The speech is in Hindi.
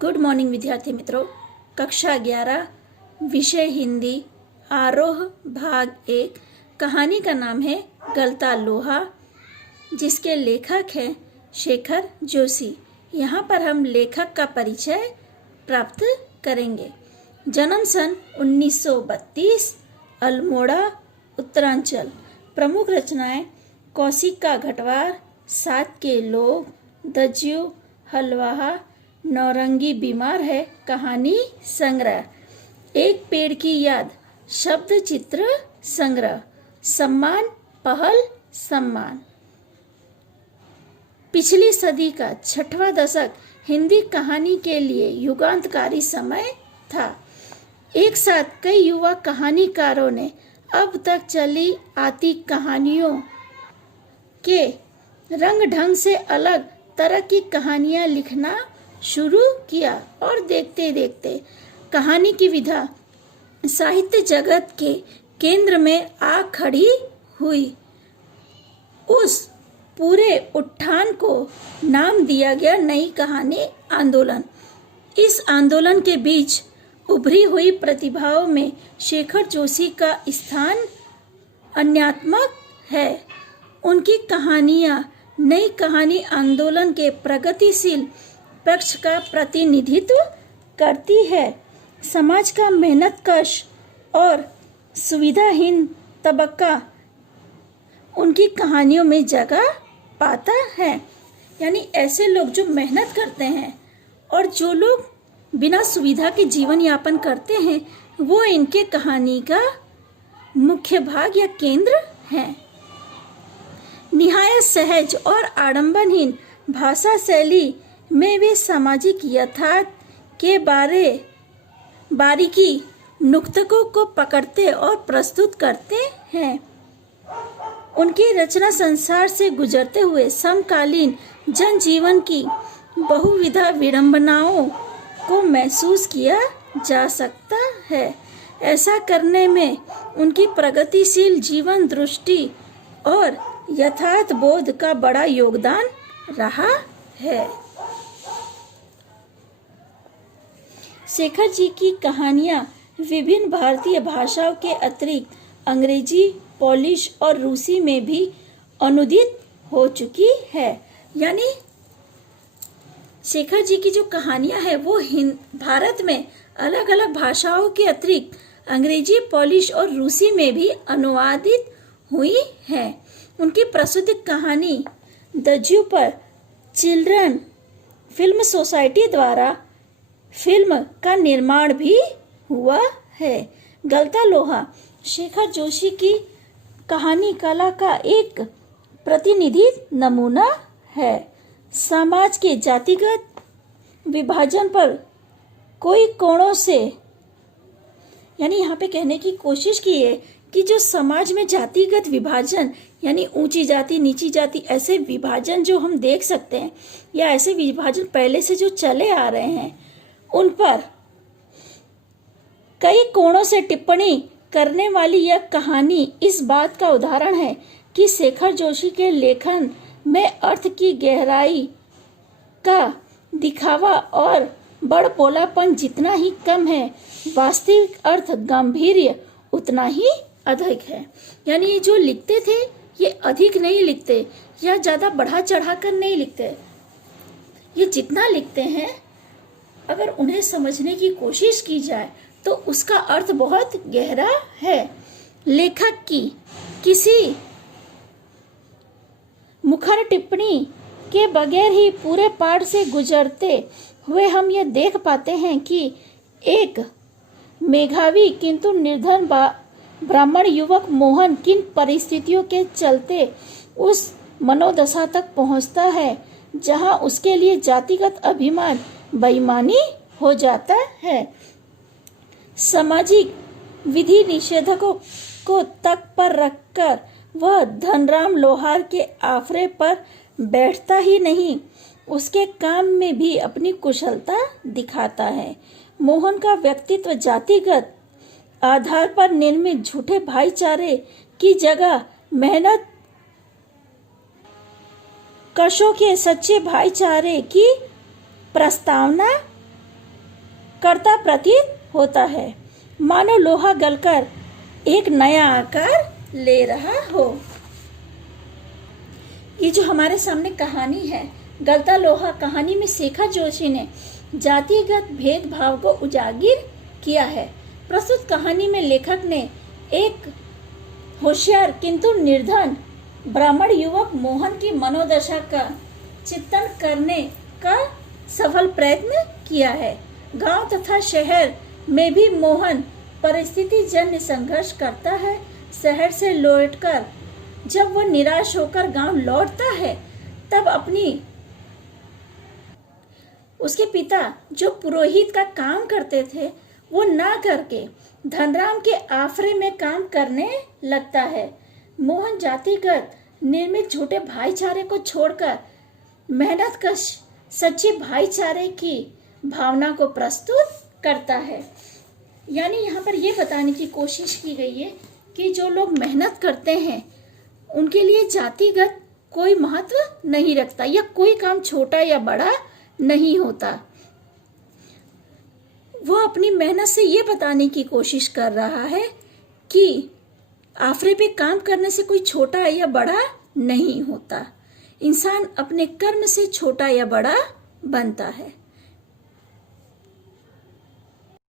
गुड मॉर्निंग विद्यार्थी मित्रों। कक्षा 11 विषय हिंदी आरोह भाग 1। कहानी का नाम है गलता लोहा, जिसके लेखक हैं शेखर जोशी। यहाँ पर हम लेखक का परिचय प्राप्त करेंगे। जन्म सन 1932, अल्मोड़ा, उत्तरांचल। प्रमुख रचनाएं कौशिक का घटवार, सात के लोग, दज्यू, हलवाहा, नौरंगी बीमार है, कहानी संग्रह, एक पेड़ की याद, शब्द चित्र संग्रह, सम्मान पहल सम्मान। पिछली सदी का 6वां दशक हिंदी कहानी के लिए युगांतकारी समय था। एक साथ कई युवा कहानीकारों ने अब तक चली आती कहानियों के रंग ढंग से अलग तरह की कहानियां लिखना शुरू किया और देखते देखते कहानी की विधा साहित्य जगत के केंद्र में आ खड़ी हुई। उस पूरे उत्थान को नाम दिया गया नई कहानी आंदोलन। इस आंदोलन के बीच उभरी हुई प्रतिभाओं में शेखर जोशी का स्थान अन्यात्मक है। उनकी कहानियां नई कहानी आंदोलन के प्रगतिशील पक्ष का प्रतिनिधित्व करती है। समाज का मेहनतकश और सुविधाहीन तबका उनकी कहानियों में जगह पाता है। यानी ऐसे लोग जो मेहनत करते हैं और जो लोग बिना सुविधा के जीवन यापन करते हैं, वो इनके कहानी का मुख्य भाग या केंद्र है। निहायत सहज और आडंबरहीन भाषा शैली में वे सामाजिक यथार्थ के बारीकी नुक्तों को पकड़ते और प्रस्तुत करते हैं। उनकी रचना संसार से गुजरते हुए समकालीन जनजीवन की बहुविधा विडंबनाओं को महसूस किया जा सकता है। ऐसा करने में उनकी प्रगतिशील जीवन दृष्टि और यथार्थ बोध का बड़ा योगदान रहा है। शेखर जी की कहानियां विभिन्न भारतीय भाषाओं के अतिरिक्त अंग्रेजी, पोलिश और रूसी में भी अनुदित हो चुकी है। यानी शेखर जी की जो कहानियां हैं वो भारत में अलग अलग भाषाओं के अतिरिक्त अंग्रेजी, पोलिश और रूसी में भी अनुवादित हुई है। उनकी प्रसिद्ध कहानी दज्यू पर चिल्ड्रन फिल्म सोसाइटी द्वारा फिल्म का निर्माण भी हुआ है। गलता लोहा शेखर जोशी की कहानी कला का एक प्रतिनिधि नमूना है। समाज के जातिगत विभाजन पर कोई कोणों से, यानी यहाँ पे कहने की कोशिश की है कि जो समाज में जातिगत विभाजन, यानी ऊंची जाति नीची जाति, ऐसे विभाजन जो हम देख सकते हैं या ऐसे विभाजन पहले से जो चले आ रहे हैं, उन पर कई कोणों से टिप्पणी करने वाली यह कहानी इस बात का उदाहरण है कि शेखर जोशी के लेखन में अर्थ की गहराई का दिखावा और बड़बोलापन जितना ही कम है, वास्तविक अर्थ गांभीर्य उतना ही अधिक है। यानी ये जो लिखते थे ये अधिक नहीं लिखते या ज्यादा बढ़ा चढ़ाकर नहीं लिखते। ये जितना लिखते हैं अगर उन्हें समझने की कोशिश की जाए तो उसका अर्थ बहुत गहरा है। लेखक की किसी मुखर टिप्पणी के बगैर ही पूरे पाठ से गुजरते हुए हम ये देख पाते हैं कि एक मेधावी किंतु निर्धन ब्राह्मण युवक मोहन किन परिस्थितियों के चलते उस मनोदशा तक पहुंचता है जहां उसके लिए जातिगत अभिमान बेईमानी हो जाता है। सामाजिक विधि निषेधकों को तक पर रखकर वह धनराम लोहार के आफरे पर बैठता ही नहीं, उसके काम में भी अपनी कुशलता दिखाता है। मोहन का व्यक्तित्व जातिगत आधार पर निर्मित झूठे भाईचारे की जगह मेहनत कशों के सच्चे भाईचारे की प्रस्तावना करता प्रतीत होता है, मानो लोहा गलकर एक नया आकार ले रहा हो। ये जो हमारे सामने कहानी है गलता लोहा, कहानी में शेखा जोशी ने जातिगत भेदभाव को उजागर किया है। प्रस्तुत कहानी में लेखक ने एक होशियार किंतु निर्धन ब्राह्मण युवक मोहन की मनोदशा का चित्रण करने का सफल प्रयत्न किया है। गांव तथा शहर में भी मोहन परिस्थिति जन्य संघर्ष करता है। शहर से लौटकर जब वह निराश होकर गांव लौटता है तब उसके पिता जो पुरोहित का काम करते थे वो ना करके धनराम के आफरे में काम करने लगता है। मोहन जातिगत निर्मित झूठे भाईचारे को छोड़कर मेहनत कश सच्चे भाईचारे की भावना को प्रस्तुत करता है। यानी यहाँ पर ये बताने की कोशिश की गई है कि जो लोग मेहनत करते हैं उनके लिए जातिगत कोई महत्व नहीं रखता या कोई काम छोटा या बड़ा नहीं होता। वो अपनी मेहनत से ये बताने की कोशिश कर रहा है कि आफरे पे काम करने से कोई छोटा या बड़ा नहीं होता। इंसान अपने कर्म से छोटा या बड़ा बनता है।